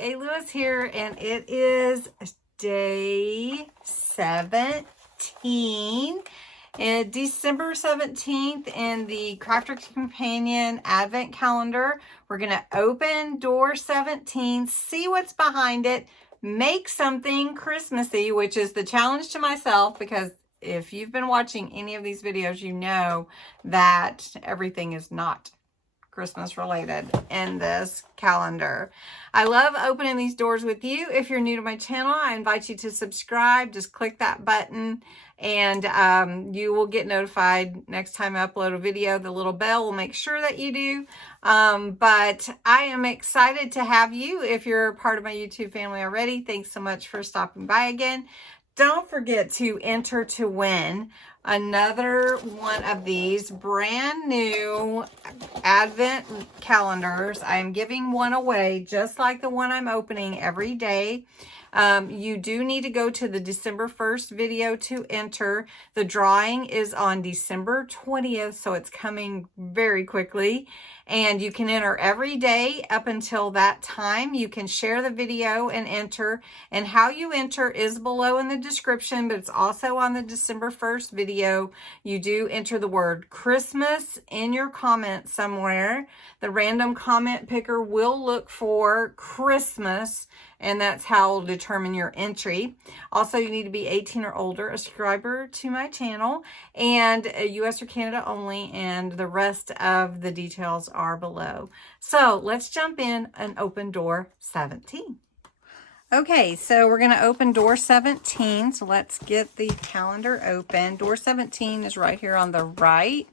A. Lewis here, and it is day 17, and December 17th in the Crafter Companion Advent Calendar. We're going to open door 17, see what's behind it, make something Christmassy, which is the challenge to myself, because if you've been watching any of these videos, you know that everything is not Christmas related in this calendar. I love opening these doors with you. If you're new to my channel, I invite you to subscribe. Just click that button and you will get notified next time I upload a video. The little bell will make sure that you do. But I am excited to have you. If you're part of my YouTube family already, thanks so much for stopping by again. Don't forget to enter to win another one of these brand new Advent calendars. I'm giving one away just like the one I'm opening every day. You do need to go to the December 1st video to enter. The drawing is on December 20th, so it's coming very quickly. And you can enter every day up until that time. You can share the video and enter. And how you enter is below in the description, but it's also on the December 1st video. You do enter the word Christmas in your comment somewhere. The random comment picker will look for Christmas, and that's how it'll determine your entry. Also, you need to be 18 or older, a subscriber to my channel, and US or Canada only, and the rest of the details are below. So let's jump in and open door 17. Okay, so we're going to open door 17. So let's get the calendar open. Door 17 is right here on the right.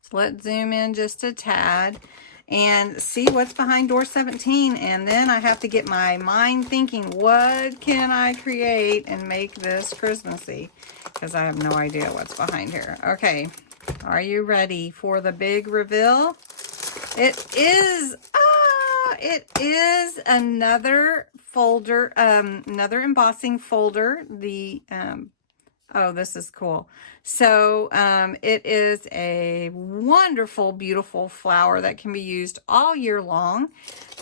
So let's zoom in just a tad and see what's behind door 17. And then I have to get my mind thinking, what can I create and make this Christmassy? Because I have no idea what's behind here. Okay, are you ready for the big reveal? It is another folder, another embossing folder. Oh, this is cool. So it is a wonderful, beautiful flower that can be used all year long,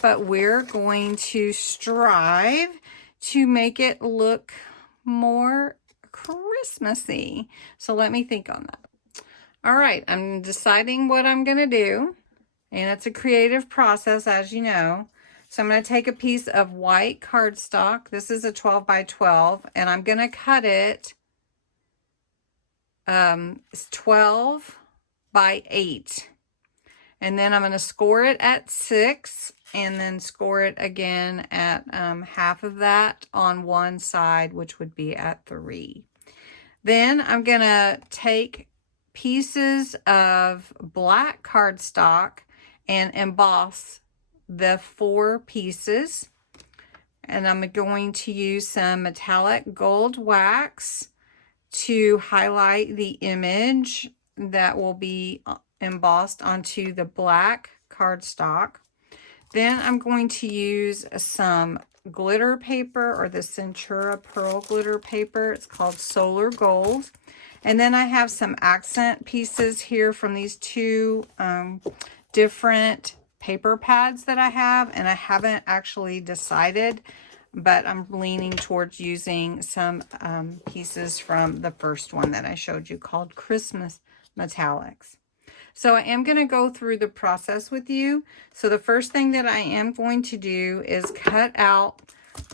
but we're going to strive to make it look more Christmassy. So let me think on that. All right, I'm deciding what I'm going to do, and it's a creative process, as you know. So I'm going to take a piece of white cardstock. This is a 12 by 12, and I'm going to cut it 12 by 8. And then I'm going to score it at 6, and then score it again at half of that on one side, which would be at 3. Then I'm going to take pieces of black cardstock and emboss the 4 pieces. And I'm going to use some metallic gold wax to highlight the image that will be embossed onto the black cardstock. Then I'm going to use some glitter paper, or the Centura Pearl glitter paper. It's called Solar Gold. And then I have some accent pieces here from these 2 different paper pads that I have, and I haven't actually decided, but I'm leaning towards using some pieces from the first one that I showed you called Christmas Metallics. So I am going to go through the process with you. So the first thing that I am going to do is cut out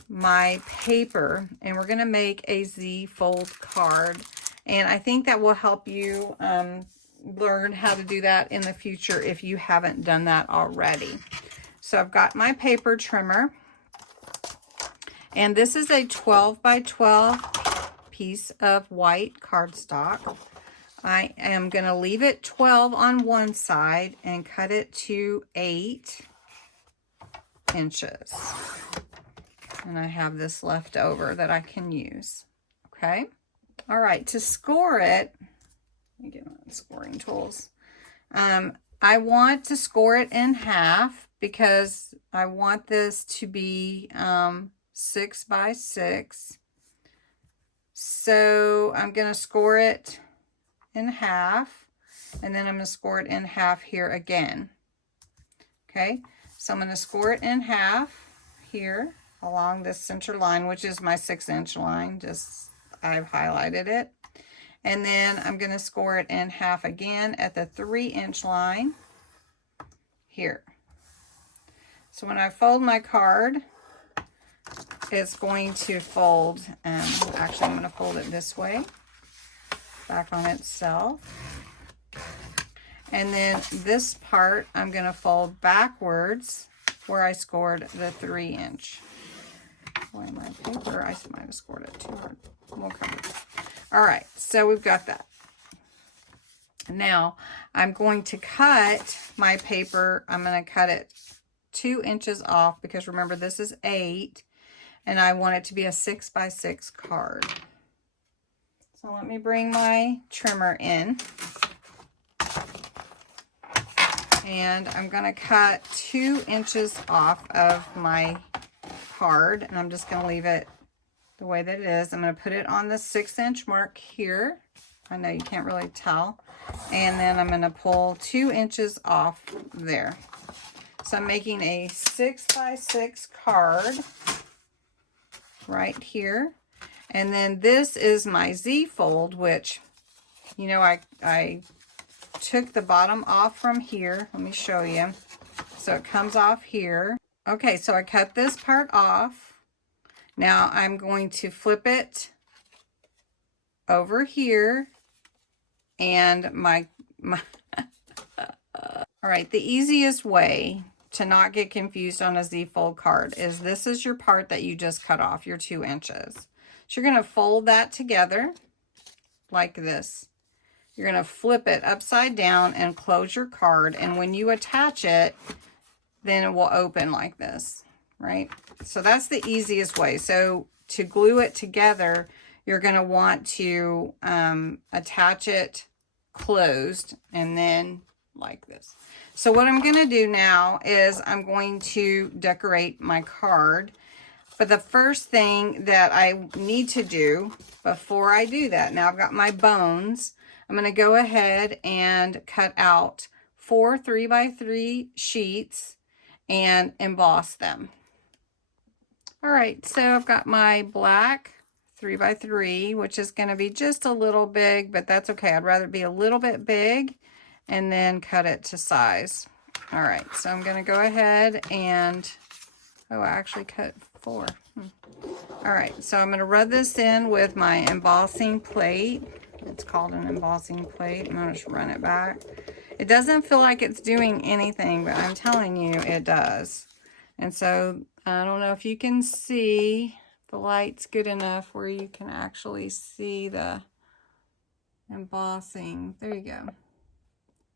my paper, and we're going to make a Z fold card. And I think that will help you learn how to do that in the future if you haven't done that already. So I've got my paper trimmer, and this is a 12 by 12 piece of white cardstock. I am going to leave it 12 on one side and cut it to 8 inches. And I have this left over that I can use. Okay. All right. To score it, let me get my scoring tools. I want to score it in half because I want this to be 6 by 6. So I'm going to score it in half, and then I'm going to score it in half here again. Okay, so I'm going to score it in half here. along this center line, which is my 6-inch line. Just, I've highlighted it. And then I'm going to score it in half again at the 3-inch line here. So when I fold my card, it's going to fold, actually I'm going to fold it this way, back on itself. And then this part I'm going to fold backwards where I scored the 3-inch. Boy, my paper, I might have scored it too hard. We'll cover it. All right, so we've got that. Now I'm going to cut my paper. I'm going to cut it 2 inches off because remember this is 8 and I want it to be a 6x6 card. So let me bring my trimmer in. And I'm going to cut 2 inches off of my card, and I'm just going to leave it the way that it is. I'm going to put it on the 6-inch mark here. I know you can't really tell. And then I'm going to pull 2 inches off there. So I'm making a 6x6 card right here. And then this is my Z fold, which, you know, I took the bottom off from here. Let me show you. So it comes off here. Okay, so I cut this part off. Now I'm going to flip it over here and my all right, the easiest way to not get confused on a Z fold card is this is your part that you just cut off, your 2 inches. So you're going to fold that together like this. You're going to flip it upside down and close your card. And when you attach it, then it will open like this, right? So that's the easiest way. So to glue it together, you're going to want to attach it closed and then like this. So what I'm going to do now is I'm going to decorate my card. But the first thing that I need to do before I do that, now I've got my bones, I'm going to go ahead and cut out 4 3x3 sheets and emboss them. All right, so I've got my black 3x3, which is going to be just a little big, but that's okay. I'd rather be a little bit big and then cut it to size. All right, so I'm going to go ahead and, oh, I actually cut 4. All right, so I'm going to rub this in with my embossing plate. It's called an embossing plate. I'm going to just run it back. It doesn't feel like it's doing anything, but I'm telling you it does. And so I don't know if you can see, the light's good enough where you can actually see the embossing. There you go.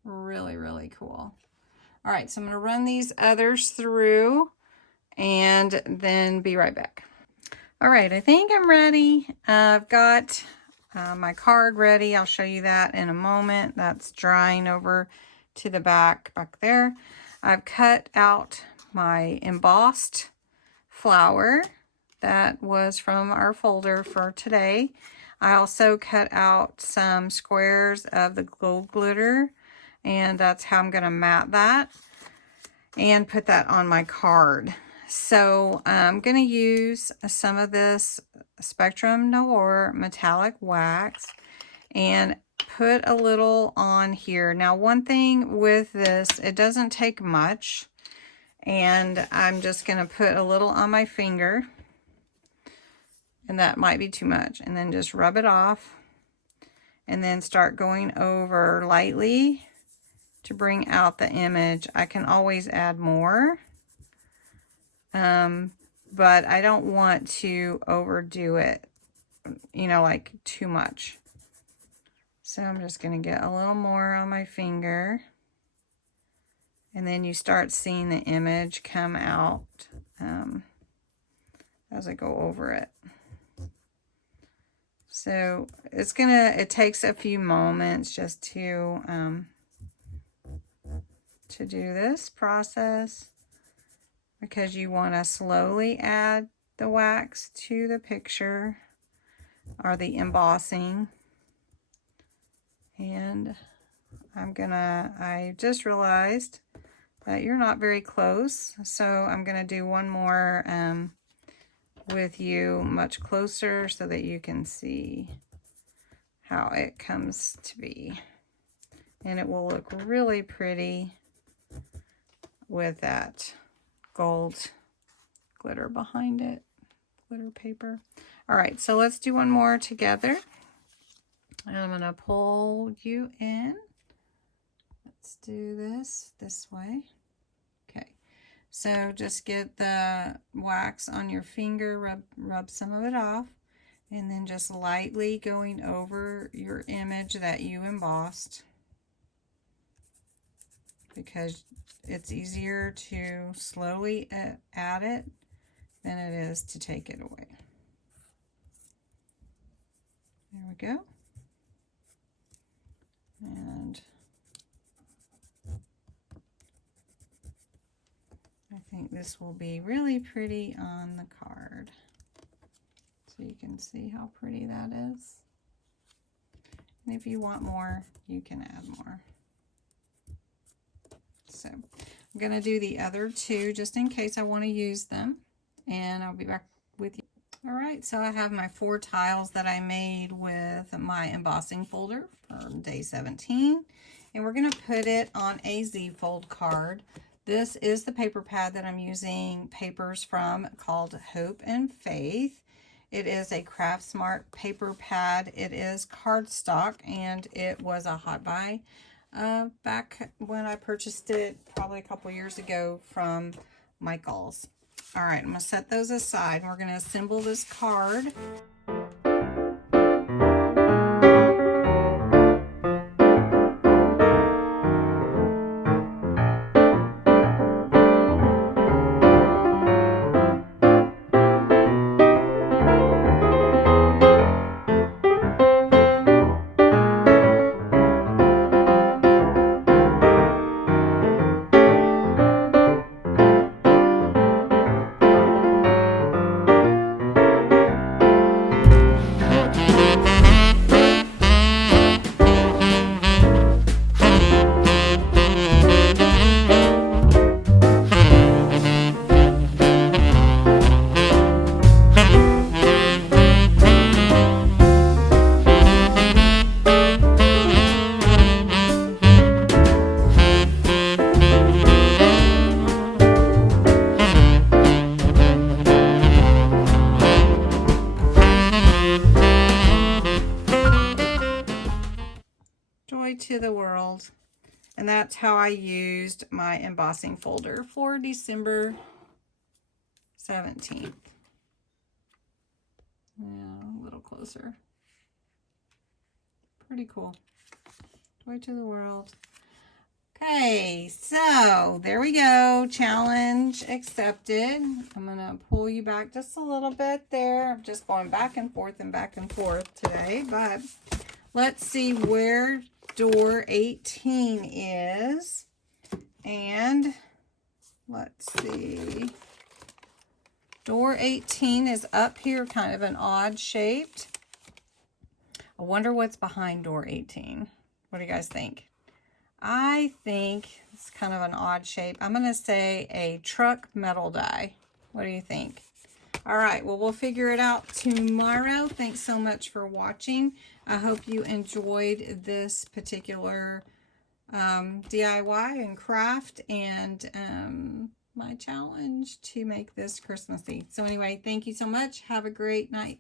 Really, really cool. All right, so I'm going to run these others through and then be right back. All right, I think I'm ready. I've got my card ready. I'll show you that in a moment. That's drying over to the back there. I've cut out my embossed flower that was from our folder for today. I also cut out some squares of the gold glitter, and that's how I'm going to mat that and put that on my card. So I'm going to use some of this Spectrum Noir metallic wax and put a little on here. Now, one thing with this, it doesn't take much, and I'm just going to put a little on my finger, and that might be too much, and then just rub it off and then start going over lightly to bring out the image. I can always add more. But I don't want to overdo it, you know, like too much. So I'm just going to get a little more on my finger. And then you start seeing the image come out as I go over it. So it's it takes a few moments just to do this process, because you want to slowly add the wax to the picture or the embossing. And I just realized that you're not very close, so I'm gonna do one more with you much closer so that you can see how it comes to be. And it will look really pretty with that gold glitter behind it, glitter paper. All right, so let's do one more together. And I'm gonna pull you in. Let's do this way. Okay, so just get the wax on your finger, rub some of it off, and then just lightly going over your image that you embossed, because it's easier to slowly add it than it is to take it away. There we go. And I think this will be really pretty on the card. So you can see how pretty that is. And if you want more, you can add more. So I'm going to do the other two just in case I want to use them. And I'll be back with you. All right, so I have my 4 tiles that I made with my embossing folder from day 17. And we're going to put it on a Z-fold card. This is the paper pad that I'm using papers from called Hope and Faith. It is a Craft Smart paper pad. It is cardstock and it was a hot buy back when I purchased it probably a couple years ago from Michaels. All right, I'm going to set those aside and we're going to assemble this card. Joy to the world. And that's how I used my embossing folder for December 17th. Yeah, a little closer. Pretty cool. Joy to the world. Okay, so there we go. Challenge accepted. I'm going to pull you back just a little bit there. I'm just going back and forth today, but let's see where door 18 is. And let's see. Door 18 is up here, kind of an odd shaped. I wonder what's behind door 18. What do you guys think? I think it's kind of an odd shape. I'm going to say a truck metal die. What do you think? All right, well, we'll figure it out tomorrow. Thanks so much for watching. I hope you enjoyed this particular DIY and craft and my challenge to make this Christmassy. So anyway, thank you so much. Have a great night.